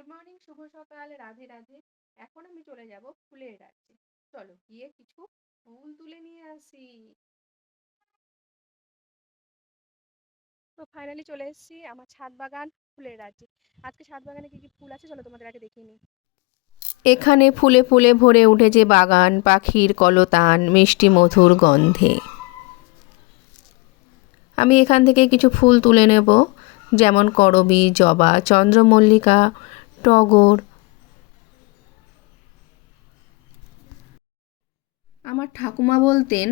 Good morning, শুভ সকাল, রাধে রাধে। এখন আমি চলে যাব ফুলের রাজ্যে। চলো গিয়ে কিছু ফুল তুলে নিয়ে আসি। তো ফাইনালি চলে এসেছি আমার ছাদ বাগান ফুলের রাজ্যে। আজকে ছাদ বাগানে কি কি ফুল আছে চলো তোমাদের আগে দেখিয়ে নিই। এখানে ফুলে ফুলে ভরে উঠেছে বাগান, পাখির কলতান, মিষ্টি মধুর গন্ধে। আমি এখান থেকে কিছু ফুল তুলে নেব, যেমন করবী, জবা, চন্দ্রমল্লিকা, টগর। আমার ঠাকুমা বলতেন,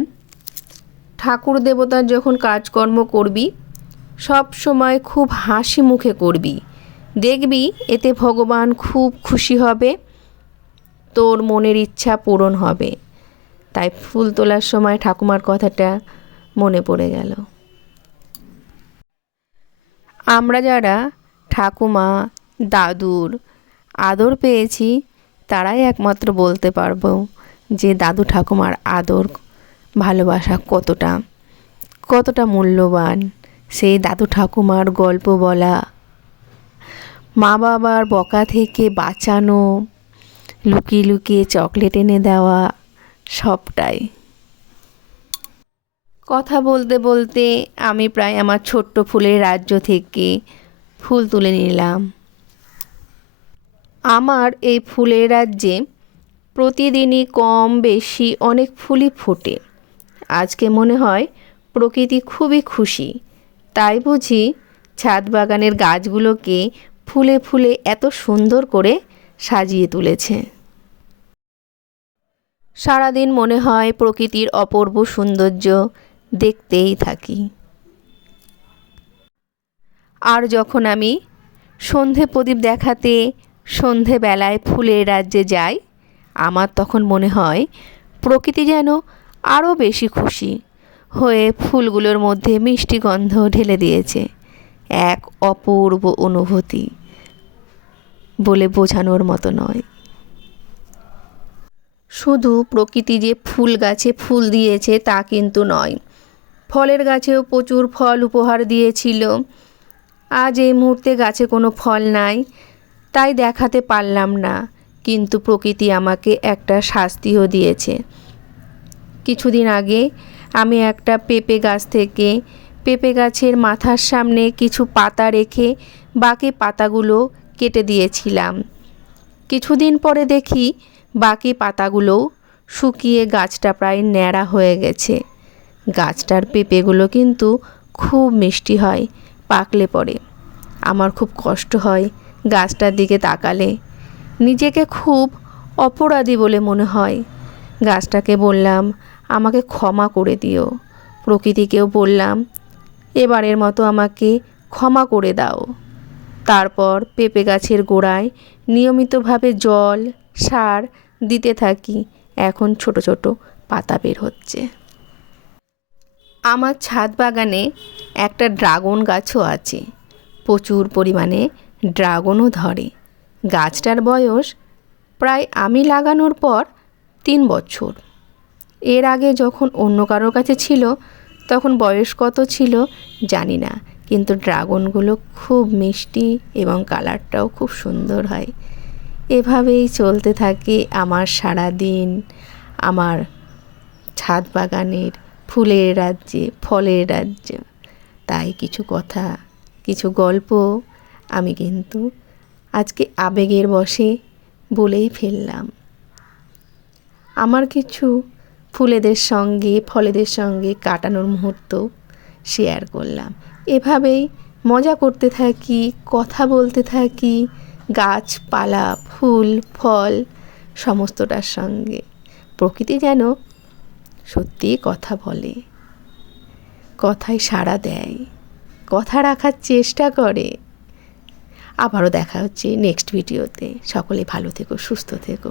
ঠাকুর দেবতার যখন কাজকর্ম করবি সব সময় খুব হাসি মুখে করবি, দেখবি এতে ভগবান খুব খুশি হবে, তোর মনের ইচ্ছা পূরণ হবে। তাই ফুল তোলার সময় ঠাকুমার কথাটা মনে পড়ে গেল। আমরা যারা ঠাকুমা, দাদুর আদর পেয়েছি তারাই একমাত্র বলতে পারবো যে দাদু ঠাকুমার আদর, ভালোবাসা কতটা মূল্যবান। সেই দাদু ঠাকুমার গল্প বলা, মা বাবার বকা থেকে বাঁচানো, লুকিয়ে লুকিয়ে চকলেট এনে দেওয়া, সবটাই। কথা বলতে বলতে আমি প্রায় আমার ছোট্ট ফুলের রাজ্য থেকে ফুল তুলে নিলাম। আমার এই ফুলের রাজ্যে প্রতিদিনই কম বেশি অনেক ফুলই ফোটে। আজকে মনে হয় প্রকৃতি খুবই খুশি, তাই বুঝি ছাদ বাগানের গাছগুলোকে ফুলে ফুলে এত সুন্দর করে সাজিয়ে তুলেছে। সারাদিন মনে হয় প্রকৃতির অপূর্ব সৌন্দর্য দেখতেই থাকি। আর যখন আমি সন্ধে প্রদীপ দেখাতে সন্ধেবেলায় ফুলের রাজ্যে যাই, আমার তখন মনে হয় প্রকৃতি যেন আরও বেশি খুশি হয়ে ফুলগুলোর মধ্যে মিষ্টি গন্ধ ঢেলে দিয়েছে। এক অপূর্ব অনুভূতি, বলে বোঝানোর মতো নয়। শুধু প্রকৃতি যে ফুল গাছে ফুল দিয়েছে তা কিন্তু নয়, ফলের গাছেও প্রচুর ফল উপহার দিয়েছিল। আজ এই মুহূর্তে গাছে কোনো ফল নাই, তাই দেখাতে পারলাম না, কিন্তু প্রকৃতি আমাকে একটা শাস্তিও দিয়েছে। কিছুদিন আগে আমি একটা পেঁপে গাছ থেকে পেঁপে গাছের মাথার সামনে কিছু পাতা রেখে বাকি পাতাগুলো কেটে দিয়েছিলাম। কিছুদিন পরে দেখি বাকি পাতাগুলোও শুকিয়ে গাছটা প্রায় ন্যাড়া হয়ে গেছে। গাছটার পেঁপেগুলো কিন্তু খুব মিষ্টি হয় পাকলে পরে। আমার খুব কষ্ট হয় গাছটার দিকে তাকালে, নিজেকে খুব অপরাধী বলে মনে হয়। গাছটাকে বললাম আমাকে ক্ষমা করে দিও, প্রকৃতিকেও বললাম এবারের মতো আমাকে ক্ষমা করে দাও। তারপর পেঁপে গাছের গোড়ায় নিয়মিতভাবে জল, সার দিতে থাকি। এখন ছোট ছোট পাতা বের হচ্ছে। আমার ছাদ বাগানে একটা ড্রাগন গাছও আছে, প্রচুর পরিমাণে ড্রাগনও ধরে। গাছটার বয়স প্রায় আমি লাগানোর পর 3 বছর। এর আগে যখন অন্য কারোর কাছে ছিল তখন বয়স কত ছিল জানি না, কিন্তু ড্রাগনগুলো খুব মিষ্টি এবং কালারটাও খুব সুন্দর হয়। এভাবেই চলতে থাকে আমার সারা দিন আমার ছাদ বাগানের ফুলের রাজ্যে, ফলের রাজ্য। তাই কিছু কথা, কিছু গল্প আমি কিন্তু আজকে আবেগের বশে বলেই ফেললাম। আমার কিছু ফুলেদের সঙ্গে ফলেদের সঙ্গে কাটানোর মুহূর্ত শেয়ার করলাম। এভাবেই মজা করতে থাকি, কথা বলতে থাকি গাছপালা, ফুল, ফল সমস্তটার সঙ্গে। প্রকৃতি যেন সত্যিই কথা বলে, কথায় সাড়া দেয়, কথা রাখার চেষ্টা করে। আবারও দেখা হচ্ছে নেক্সট ভিডিওতে। সকলে ভালো থেকো, সুস্থ থেকো।